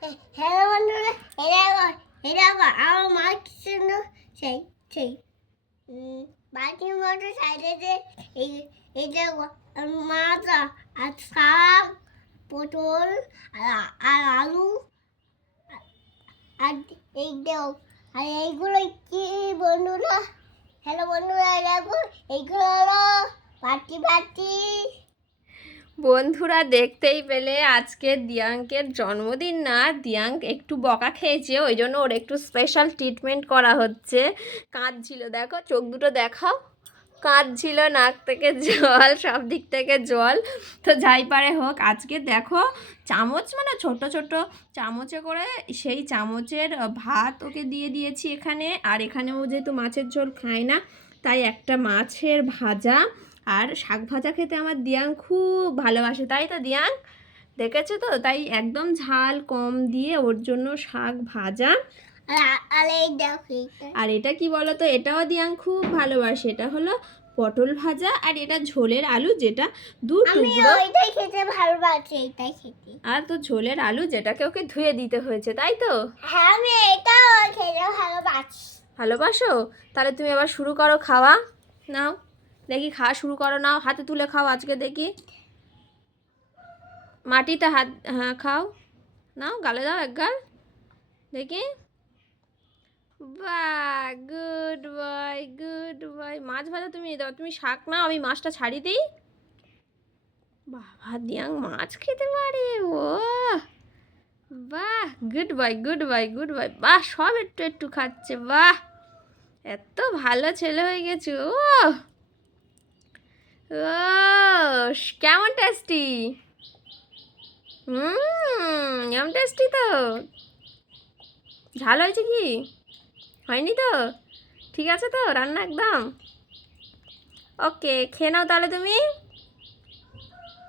Hello বন্ধুরা এটা এটা আমার মা কিছু সেই সেই বাটির মতো সাইডে এই যে মাছ আর শাক পটল আর আলু আর এই দেও আর এইগুলো কি বন্ধুরা হ্যালো বন্ধুরা দেখো এইগুলো হলো পাটি পাটি বন্ধুরা দেখতেই পেলে আজকে দিয়াঙ্কের জন্মদিন না। দিয়াঙ্ক একটু বকা খেয়েছে, ওই জন্য ওর একটু স্পেশাল ট্রিটমেন্ট করা হচ্ছে। কাঁদছিল, দেখো চোখ দুটো দেখাও। কাঁদছিল, নাক থেকে জল, সব দিক থেকে জল। তো যাই পারে হোক, আজকে দেখো চামচ মানে ছোট ছোট চামচে করে সেই চামচের ভাত ওকে দিয়ে দিয়েছি এখানে। আর এখানে ও যেহেতু মাছের ঝোল খায় না, তাই একটা মাছের ভাজা আর শাক ভাজা খেতে আমার দিয়াং খুব ভালোবাসে। তাই তো দিয়াং? দেখেছ তো? তাই একদম ঝাল কম দিয়ে ওর জন্য শাক ভাজা। আর এটা। কি বলো তো এটাও দিয়াং খুব ভালোবাসে। এটা হলো পটল ভাজা আর এটা ঝোলের আলু যেটা দু আমি টুকরো। ওইটাই খেতে ভালোবাসি এইটাই খেতে। আর তো ঝোলের আলু যেটাকে ওকে ধুয়ে দিতে হয়েছে তাই তো? হ্যাঁ আমি এটাও খেতে ভালোবাসি। ভালোবাসো? তাহলে তুমি আবার শুরু করো খাওয়া। নাও। দেখি খাওয়া শুরু করো নাও, হাতে তুলে খাও আজকে দেখি। মাটিতে হাত হ্যাঁ খাও। নাও, গালে দাও এক গাল দেখি। বাহ গুড বয় গুড বয় মাছ ভাজা তুমি দাও, তুমি শাক নাও, আমি মাছটা ছাড়ি দিই। বাবা, দিয়াং মাছ খেতে পারে ও বাহ good boy good boy good boy বাহ, সব একটু একটু খাচ্ছে, বাহ। এত ভালো ছেলে হয়ে গেছে ও কেমন টেস্টি হুম কেমন টেস্টি তো। ঝাল হয়েছে কি? হয়নি তো? ঠিক আছে তো, রান্না একদম। ওকে খেয়ে নাও তাহলে তুমি।